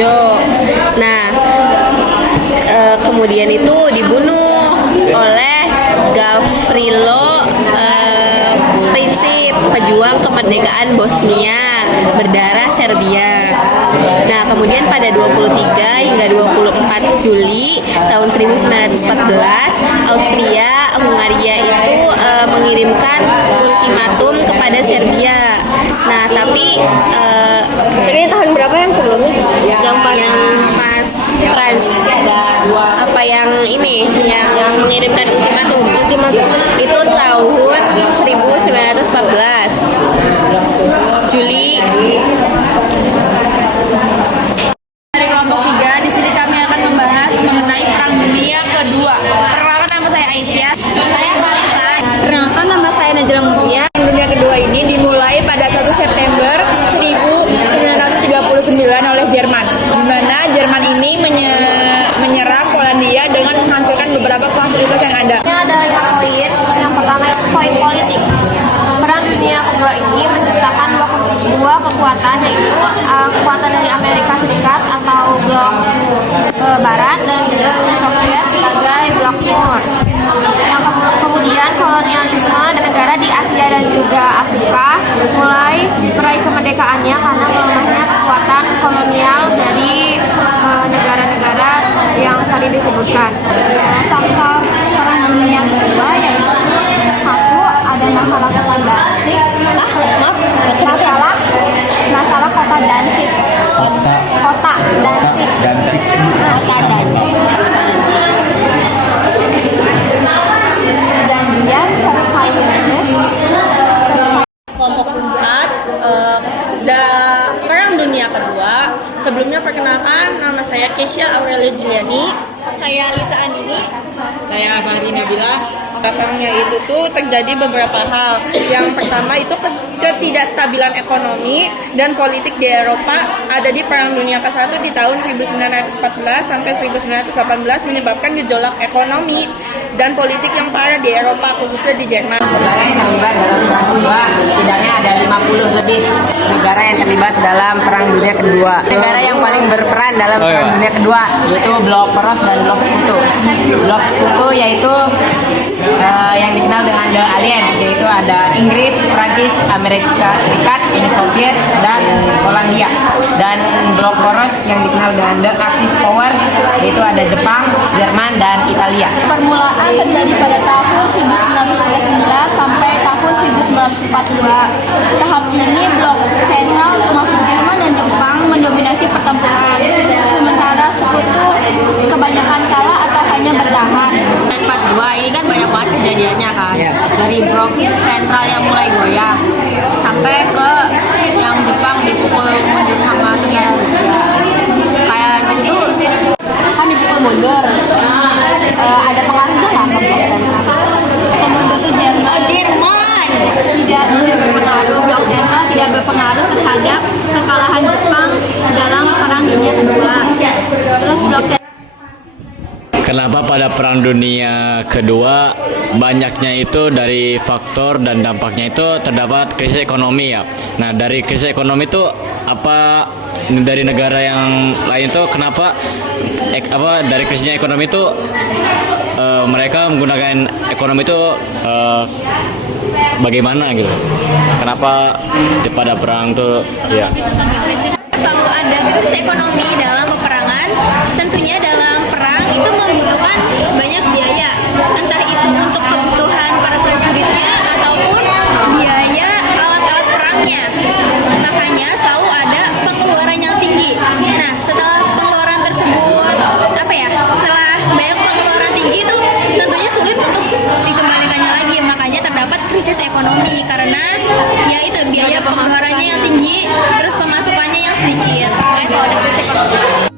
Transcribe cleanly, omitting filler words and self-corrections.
hijau. Nah, kemudian itu dibunuh oleh Gavrilo Princip, pejuang kemerdekaan Bosnia berdarah Serbia. Nah, kemudian pada 23 hingga 24 Juli tahun 1914, Austria Hungaria itu mengirimkan ultimatum kepada Serbia. Nah, tapi Ini tahun berapa yang sebelumnya? yang pas France apa yang ini yang mengirimkan ultimatum itu tahun 1914 Juli. Dari kelompok 3, di sini kami akan membahas mengenai Perang Dunia Kedua. Perkenalkan, nama saya Aisyah. Saya Marisa. Perkenalkan, nama saya Najla Mutia. Perang Dunia Kedua ini dimulai pada 1 September 1939 oleh Jerman, di mana Jerman ini menyerang Polandia dengan menghancurkan beberapa fasilitas yang ada. Ada 5 poin. Yang pertama itu poin politik. Perang Dunia Kedua ini menciptakan dua kekuatan, yaitu kekuatan dari Amerika Serikat atau blok Barat dan juga Uni Soviet sebagai blok Timur. Yang kemudian kolonialisme negara di Asia dan juga Afrika mulai meraih kemerdekaannya karena melemahnya kekuatan kolonial dari negara-negara yang tadi disebutkan. Faktor Perang Dunia Kedua yaitu satu, ada masalah kota Danzig. Masalah kota Danzig. Kota Danzig. Perjanjian Versailles. Kelompok 4, Perang Dunia Kedua. Sebelumnya perkenalkan, nama saya Kesha Aurelia Juliani. Saya Lita Andini. Saya Fahri Nabila. Belakangnya itu tuh terjadi beberapa hal. Yang pertama itu ketidakstabilan ekonomi dan politik di Eropa ada di Perang Dunia ke-1 di tahun 1914 sampai 1918 menyebabkan gejolak ekonomi dan politik yang parah di Eropa, khususnya di Jerman. Negara yang terlibat dalam Perang Kedua setidaknya ada 50 lebih negara yang terlibat dalam Perang Dunia Kedua. Negara yang paling berperan dalam Perang Dunia Kedua yaitu Blok Poros dan Blok Sekutu. Blok Sekutu yaitu yang dikenal dengan The Alliance, yaitu ada Inggris, Prancis, Amerika Serikat, Uni Soviet, dan Polandia. Dan Blok Poros yang dikenal dengan The Axis Powers, yaitu ada Jepang, Jerman, dan Italia. Permulaan terjadi pada tahun 1939 sampai tahun 1942. Tahap ini blok sentral termasuk Jerman dan Jepang mendominasi pertempuran. Sementara sekutu kebanyakan kalah atau hanya bertahan. 42 ini kan banyak banget kejadiannya kan. Dari blok sentral yang mulai goyah sampai ke yang Jepang dipukul mundur sama negara Rusia. Kayak gitu kan dipukul mundur. Ada pengaruhnya nggak ke blok sentral? Pemundur itu Jerman tidak berpengaruh. Blok sentral tidak berpengaruh terhadap kekalahan Jepang dalam Perang Dunia Kedua. Terus blok sentral Kenapa pada Perang Dunia Kedua banyaknya itu dari faktor dan dampaknya itu terdapat krisis ekonomi ya. Nah, dari krisis ekonomi itu apa dari negara yang lain itu kenapa dari krisisnya ekonomi itu mereka menggunakan ekonomi itu bagaimana gitu? Kenapa pada perang tuh ya? selalu ada krisis ekonomi dalam peperangan. Tentunya dalam perang itu membutuhkan banyak biaya, entah itu untuk kebutuhan para prajuritnya ataupun biaya alat-alat perangnya. Makanya selalu ada pengeluaran yang tinggi. Nah, setelah pengeluaran tersebut setelah banyak pengeluaran tinggi itu tentunya sulit untuk dikembalikannya lagi. Makanya terdapat krisis ekonomi karena ya itu biaya pengeluarannya yang tinggi, terus pemasukannya yang sedikit. Makanya selalu ada krisis ekonomi.